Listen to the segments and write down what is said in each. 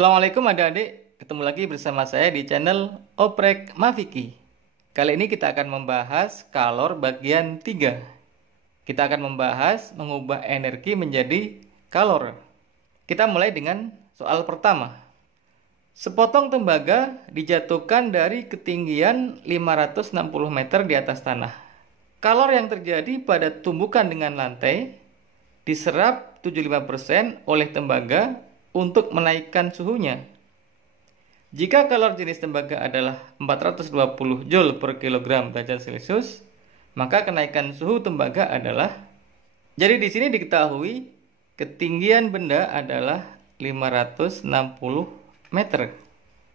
Assalamualaikum adik-adik, ketemu lagi bersama saya di channel Oprek Mafiki. Kali ini kita akan membahas kalor bagian 3. Kita akan membahas mengubah energi menjadi kalor. Kita mulai dengan soal pertama. Sepotong tembaga dijatuhkan dari ketinggian 560 meter di atas tanah. Kalor yang terjadi pada tumbukan dengan lantai diserap 75% oleh tembaga untuk menaikkan suhunya. Jika kalor jenis tembaga adalah 420 Joule per kilogram derajat Celcius, maka kenaikan suhu tembaga adalah, jadi di sini diketahui ketinggian benda adalah 560 meter.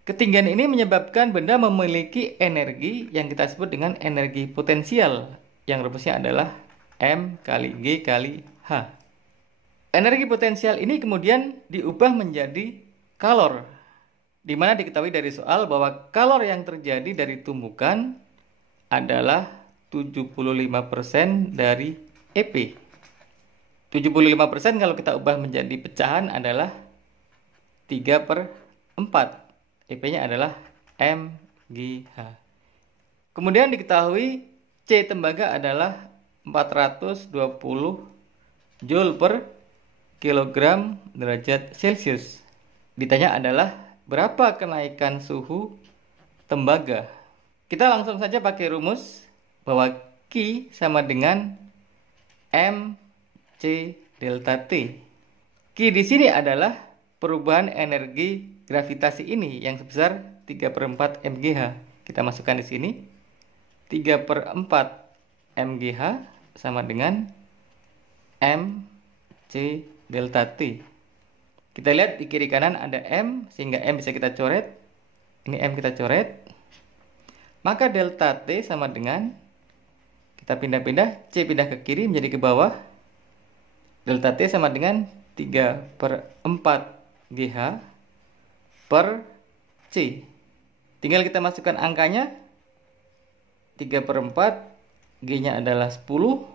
Ketinggian ini menyebabkan benda memiliki energi yang kita sebut dengan energi potensial, yang rumusnya adalah M kali G kali H. Energi potensial ini kemudian diubah menjadi kalor, di mana diketahui dari soal bahwa kalor yang terjadi dari tumbukan adalah 75% dari EP. 75% kalau kita ubah menjadi pecahan adalah 3/4. EP-nya adalah mGh. Kemudian diketahui C tembaga adalah 420 Joule per kilogram derajat Celcius. Ditanya adalah berapa kenaikan suhu tembaga. Kita langsung saja pakai rumus bahwa Q sama dengan mc delta T. Q di sini adalah perubahan energi gravitasi ini yang sebesar 3/4 mGh. Kita masukkan di sini 3/4 mGh sama dengan mc delta T. Kita lihat di kiri kanan ada M, sehingga M bisa kita coret. Ini M kita coret. Maka delta T sama dengan, kita pindah-pindah, C pindah ke kiri menjadi ke bawah. Delta T sama dengan 3/4 GH per C. Tinggal kita masukkan angkanya. 3/4, G-nya adalah 10,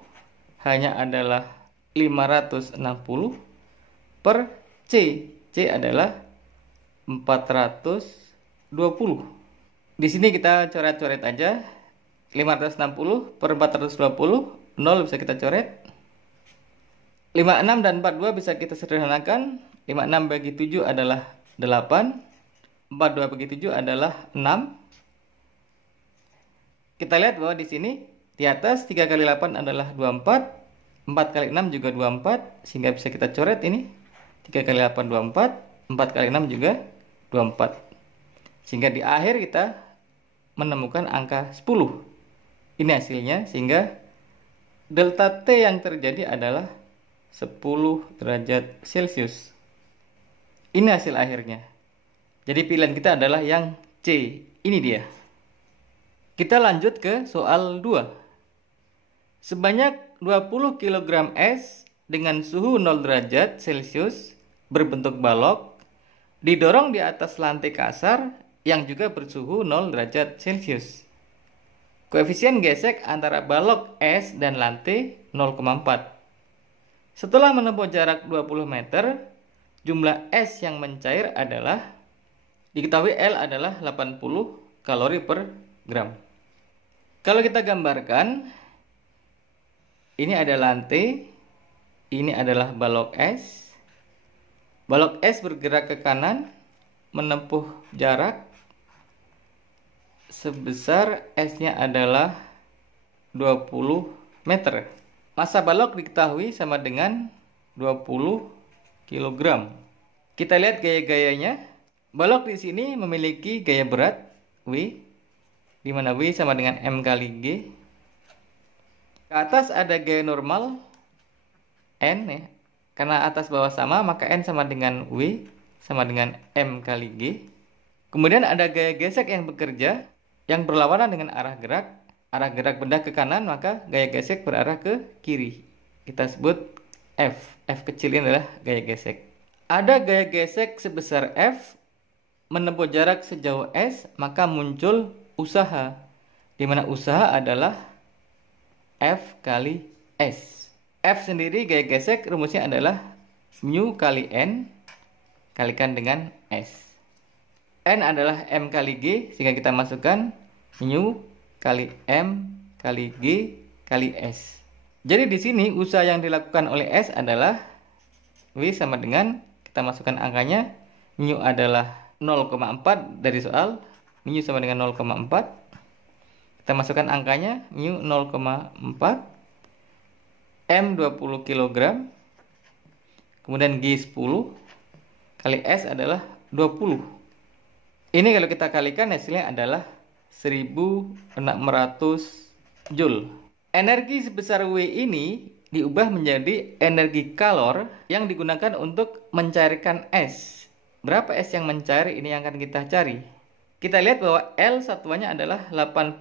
H-nya adalah 560 per C. C adalah 420. Di sini kita coret-coret aja. 560 per 420, 0 bisa kita coret. 56 dan 42 bisa kita sederhanakan. 56 bagi 7 adalah 8. 42 bagi 7 adalah 6. Kita lihat bahwa di sini di atas 3 kali 8 adalah 24. 4 kali 6 juga 24, sehingga bisa kita coret ini. 3 kali 8 24, 4 kali 6 juga 24. Sehingga di akhir kita menemukan angka 10. Ini hasilnya, sehingga delta T yang terjadi adalah 10 derajat Celcius. Ini hasil akhirnya. Jadi pilihan kita adalah yang C. Ini dia. Kita lanjut ke soal 2. Sebanyak 20 kg es dengan suhu 0 derajat Celcius berbentuk balok didorong di atas lantai kasar yang juga bersuhu 0 derajat Celcius. Koefisien gesek antara balok es dan lantai 0,4. Setelah menempuh jarak 20 meter, jumlah es yang mencair adalah, diketahui L adalah 80 kalori per gram. Kalau kita gambarkan, ini ada lantai, ini adalah balok es. Balok es bergerak ke kanan, menempuh jarak sebesar esnya adalah 20 meter. Massa balok diketahui sama dengan 20 kg. Kita lihat gaya-gayanya. Balok di sini memiliki gaya berat W, di mana W sama dengan M kali G. Ke atas ada gaya normal N ya. Karena atas bawah sama, maka N sama dengan W sama dengan M kali G. Kemudian ada gaya gesek yang bekerja yang berlawanan dengan arah gerak. Arah gerak benda ke kanan, maka gaya gesek berarah ke kiri. Kita sebut F. F kecil ini adalah gaya gesek. Ada gaya gesek sebesar F menempuh jarak sejauh S, maka muncul usaha. Di mana usaha adalah F kali S. F sendiri gaya gesek rumusnya adalah mu kali N kalikan dengan S. N adalah M kali G, sehingga kita masukkan mu kali M kali G kali S. Jadi di sini usaha yang dilakukan oleh S adalah W sama dengan, kita masukkan angkanya, mu adalah 0,4 dari soal, mu sama dengan 0,4. Kita masukkan angkanya, mu 0,4, M 20 kg, kemudian G 10, kali S adalah 20. Ini kalau kita kalikan hasilnya adalah 1600 Joule. Energi sebesar W ini diubah menjadi energi kalor yang digunakan untuk mencairkan es. Berapa es yang mencair ini yang akan kita cari. Kita lihat bahwa L satuannya adalah 80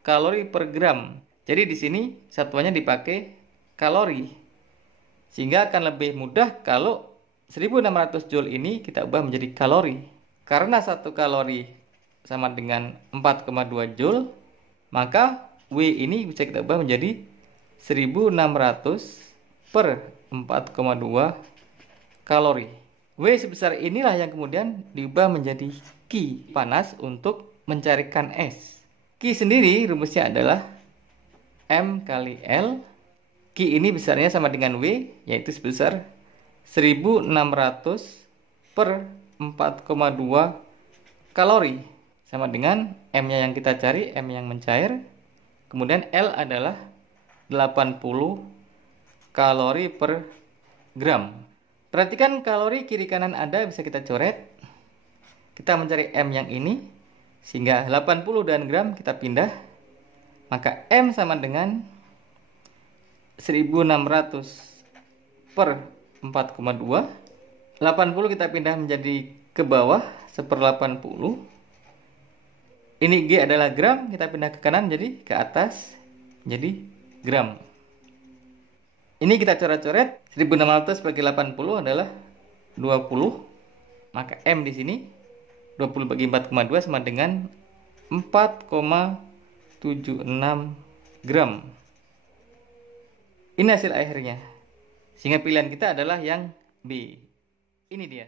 kalori per gram. Jadi di sini satuannya dipakai kalori. Sehingga akan lebih mudah kalau 1600 Joule ini kita ubah menjadi kalori. Karena 1 kalori sama dengan 4,2 Joule, maka W ini bisa kita ubah menjadi 1600 per 4,2 kalori. W sebesar inilah yang kemudian diubah menjadi Q, panas untuk mencairkan es. Q sendiri rumusnya adalah M kali L. Q ini besarnya sama dengan W, yaitu sebesar 1600 per 4,2 kalori. Sama dengan M-nya yang kita cari, M yang mencair. Kemudian L adalah 80 kalori per gram. Perhatikan kalori kiri kanan ada bisa kita coret. Kita mencari M yang ini, sehingga 80 dan gram kita pindah. Maka M sama dengan 1600 per 4,2. 80 kita pindah menjadi ke bawah, 1/80. Ini G adalah gram, kita pindah ke kanan jadi ke atas, jadi gram. Ini kita coret-coret, 1600 bagi 80 adalah 20. Maka M di sini 20 bagi 4,2 sama dengan 4,76 gram. Ini hasil akhirnya. Sehingga pilihan kita adalah yang B. Ini dia.